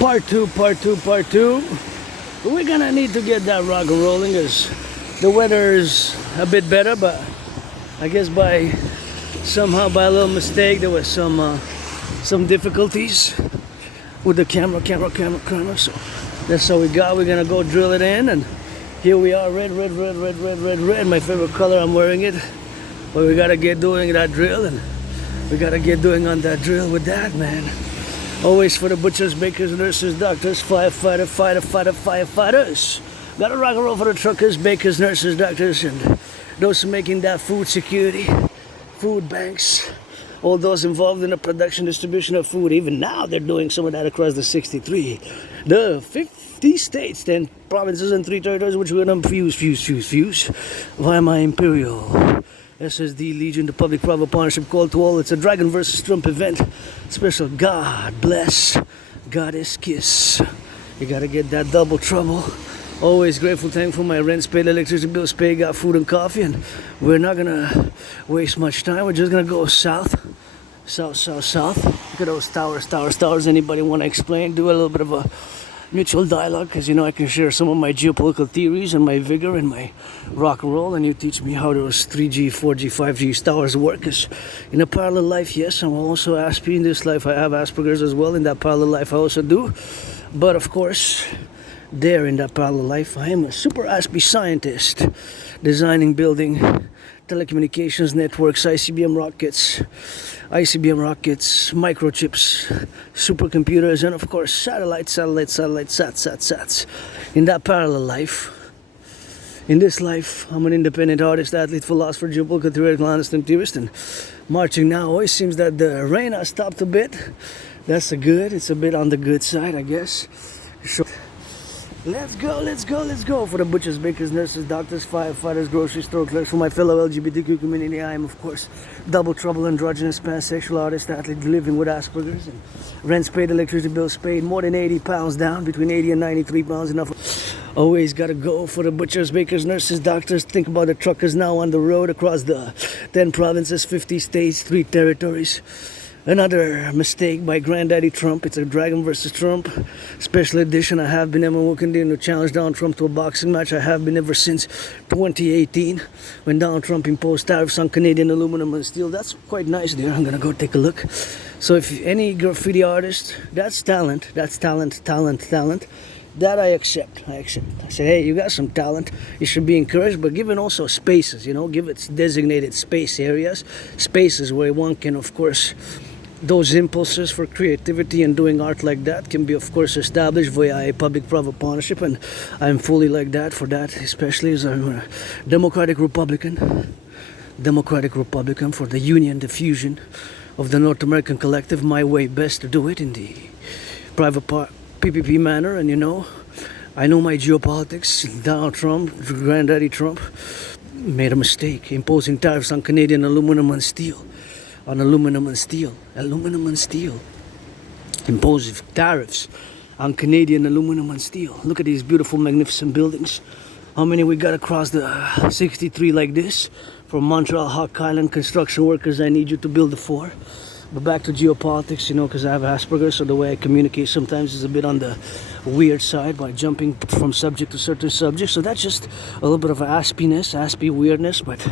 Part two. We're gonna need to get that rock and rolling as the weather is a bit better, but I guess by a little mistake there was some difficulties with the camera. So that's how we got. We're gonna go drill it in, and here we are, red. My favorite color. I'm wearing it. But we gotta get doing that drill, and we gotta get doing on that drill with that, man. Always for the butchers, bakers, nurses, doctors, firefighters. Gotta rock and roll for the truckers, bakers, nurses, doctors, and those making that food security, food banks, all those involved in the production, distribution of food. Even now, they're doing some of that across the 63, the 50 states, 10 provinces, and 3 territories, which we're gonna fuse via my Imperial SSD Legion, the public-private partnership call to all. It's a Dragon versus Trump event. Special God bless, Goddess kiss. You gotta get that double trouble. Always grateful, thankful. My rent's paid, electricity bills paid, got food and coffee, and we're not gonna waste much time. We're just gonna go south. Look at those towers. Anybody want to explain? Do a little bit of a mutual dialogue, because I can share some of my geopolitical theories and my vigor and my rock and roll, and you teach me how those 3G, 4G, 5G towers work. Because in a parallel life, yes, I'm also Aspie. In this life I have Asperger's as well. In that parallel life I also do. But of course, there in that parallel life I am a super Aspie scientist, designing, building telecommunications networks, ICBM rockets, microchips, supercomputers, and of course satellites, sats. In that parallel life, in this life, I'm an independent artist, athlete, philosopher, geopolitical theoretical, honest, and theorist, and marching now. Always seems that the rain has stopped a bit. It's a bit on the good side, I guess. So, let's go for the butchers, bakers, nurses, doctors, firefighters, grocery store clerks, for my fellow LGBTQ community. I am, of course, double trouble, androgynous, pansexual artist, athlete, living with Asperger's, and rents paid, electricity bills paid, more than 80 pounds down, between 80 and 93 pounds, enough. Always gotta go for the butchers, bakers, nurses, doctors. Think about the truckers now on the road across the 10 provinces, 50 states, 3 territories. Another mistake by Granddaddy Trump. It's a Dragon versus Trump special edition. I have been working to challenge Donald Trump to a boxing match. I have been ever since 2018, when Donald Trump imposed tariffs on Canadian aluminum and steel. That's quite nice there. I'm gonna go take a look. So if any graffiti artist, that's talent. That I accept. I say, hey, you got some talent. You should be encouraged, but given also spaces, give it designated space areas, spaces where one can, of course, those impulses for creativity and doing art like that can be, of course, established via a public-private partnership, and I'm fully like that for that, especially as I'm a Democratic Republican for the union, the fusion of the North American Collective. My way best to do it in the private PPP manner, and I know my geopolitics. Donald Trump, Granddaddy Trump, made a mistake imposing tariffs on Canadian aluminum and steel. Imposing tariffs on Canadian aluminum and steel. Look at these beautiful, magnificent buildings. How many we got across the 63 like this? From Montreal, Hawk Island, construction workers, I need you to build the 4. But back to geopolitics, because I have Asperger's, so the way I communicate sometimes is a bit on the weird side by jumping from subject to certain subject. So that's just a little bit of Aspie weirdness, but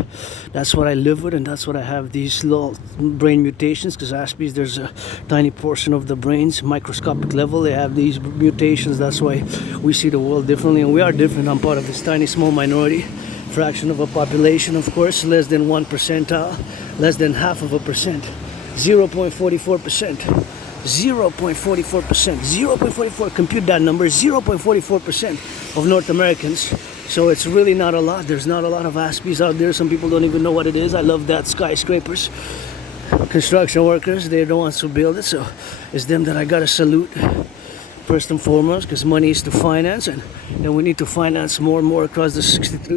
that's what I live with, and that's what I have, these little brain mutations, because Aspies, there's a tiny portion of the brains, microscopic level, they have these mutations. That's why we see the world differently, and we are different. I'm part of this tiny, small minority fraction of a population, of course, less than 1%, less than half of a percent. 0.44%, 0.44%, compute that number, 0.44% of North Americans. So it's really not a lot. There's not a lot of Aspies out there. Some people don't even know what it is. I love that. Skyscrapers, construction workers, they're the ones who build it. So it's them that I gotta salute first and foremost, because money is to finance, and we need to finance more and more across the 63.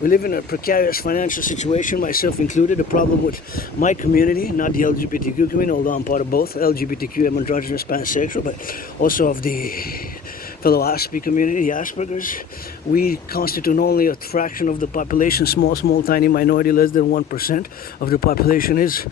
We live in a precarious financial situation, myself included. The problem with my community, not the LGBTQ community, although I'm part of both. LGBTQ, I'm androgynous, pansexual, but also of the fellow Aspie community, the Asperger's. We constitute only a fraction of the population, small, tiny minority, less than 1% of the population is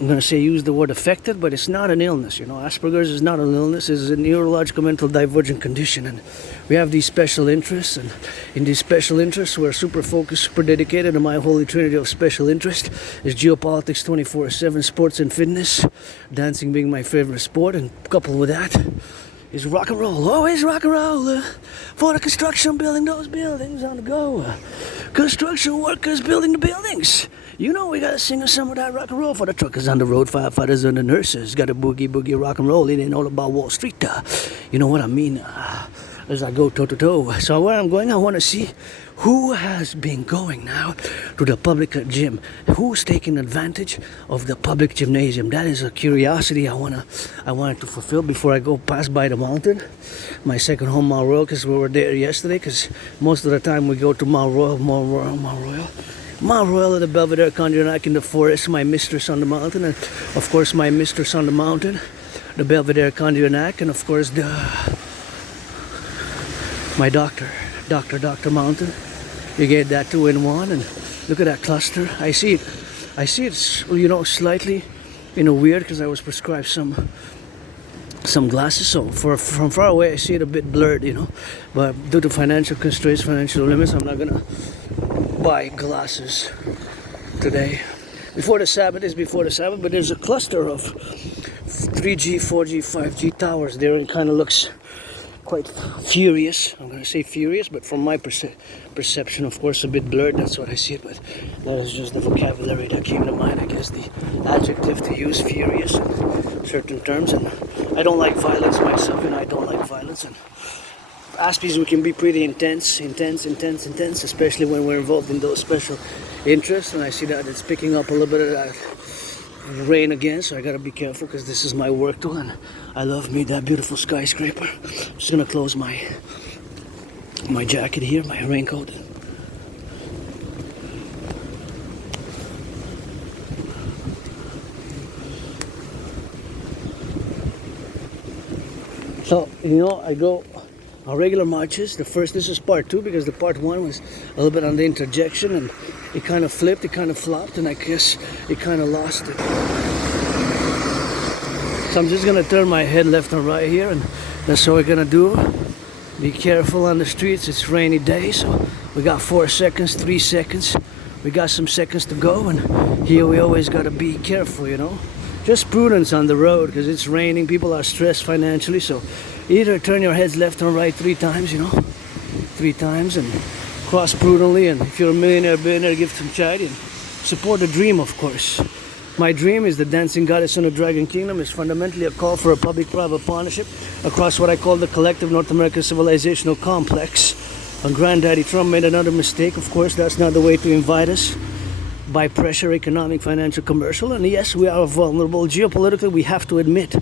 I'm going to say use the word affected, but it's not an illness. You know, Asperger's is not an illness. It's a neurological mental divergent condition. And we have these special interests. And in these special interests, we're super focused, super dedicated. And my holy trinity of special interest is geopolitics 24/7, sports and fitness, dancing being my favorite sport. And coupled with that is rock and roll. Always rock and roll. For the construction, building those buildings on the go. Construction workers building the buildings. You know we gotta sing some of that rock and roll for the truckers on the road, firefighters and the nurses. Gotta boogie boogie rock and roll. It ain't all about Wall Street. You know what I mean? As I go toe to toe. So where I'm going, I want to see who has been going now to the public gym. Who's taking advantage of the public gymnasium? That is a curiosity I wanted to fulfill before I go pass by the mountain. My second home, Mount Royal, because we were there yesterday. Because most of the time we go to Mount Royal. Mount Royal at the Belvedere Conjunac in the forest, my mistress on the mountain, and of course my mistress on the mountain, the Belvedere Conjunac, and of course my doctor mountain. You get that 2 in 1, and look at that cluster. I see it, you know, slightly, you know, weird because I was prescribed some glasses, so from far away I see it a bit blurred, you know, but due to financial constraints, financial limits, I'm not gonna buy glasses today. Before the Sabbath is before the Sabbath, but there's a cluster of 3G, 4G, 5G towers there, and kind of looks quite furious. I'm gonna say furious, but from my perception, of course, a bit blurred. That's what I see it, but that is just the vocabulary that came to mind. I guess the adjective to use, furious, in certain terms. And I don't like violence myself, and I don't like violence. And Aspies, we can be pretty intense, especially when we're involved in those special interests. And I see that it's picking up a little bit of that rain again, so I gotta be careful because this is my work tool, and I love me that beautiful skyscraper. I'm just gonna close my jacket here, my raincoat. So, you know, I go on regular marches. This is part 2, because the part 1 was a little bit on the interjection, and it kind of flipped, it kind of flopped, and I guess it kind of lost it. So I'm just gonna turn my head left and right here, and that's what we're gonna do. Be careful on the streets, it's rainy day, so we got 4 seconds, 3 seconds. We got some seconds to go, and here we always gotta be careful, you know. Just prudence on the road, because it's raining, people are stressed financially, so either turn your heads left and right 3 times, you know, 3 times, and cross prudently. And if you're a billionaire, give some charity and support the dream, of course. My dream is the dancing goddess in the Dragon Kingdom. Is fundamentally a call for a public-private partnership across what I call the collective North American civilizational complex. And Granddaddy Trump made another mistake. Of course, that's not the way to invite us. By pressure, economic, financial, commercial. And yes, we are vulnerable. Geopolitically, we have to admit.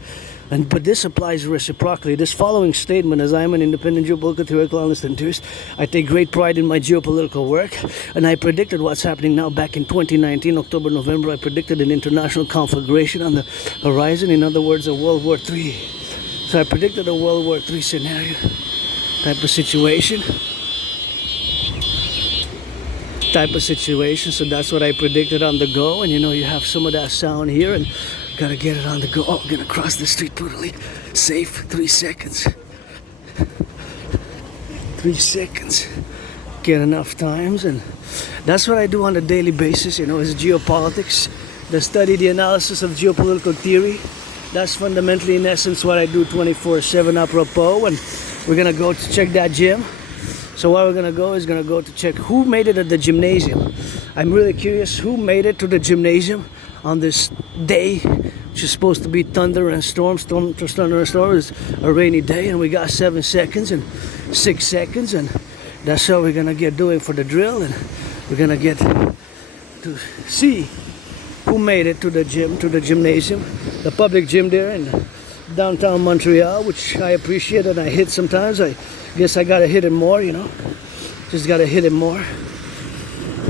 But this applies reciprocally. This following statement, as I am an independent geopolitical theoretical analyst and theorist, I take great pride in my geopolitical work, and I predicted what's happening now back in 2019, October, November. I predicted an international conflagration on the horizon, in other words, a World War III. So I predicted a World War III scenario type of situation. So that's what I predicted on the go, and you know, you have some of that sound here, and gotta get it on the go. Oh, I'm gonna cross the street brutally. Safe, 3 seconds. 3 seconds. Get enough times, and that's what I do on a daily basis, you know, is geopolitics. The study, the analysis of geopolitical theory. That's fundamentally, in essence, what I do 24/7 apropos, and we're gonna go to check that gym. So where we're gonna go is gonna go to check who made it at the gymnasium. I'm really curious who made it to the gymnasium on this day, which is supposed to be thunder and storm. Thunder and storm is a rainy day, and we got 7 seconds and 6 seconds, and that's what we're gonna get doing for the drill, and we're gonna get to see who made it to the gym, to the gymnasium, the public gym there in downtown Montreal, which I appreciate and I hit sometimes. I guess I gotta hit it more, you know. Just gotta hit it more.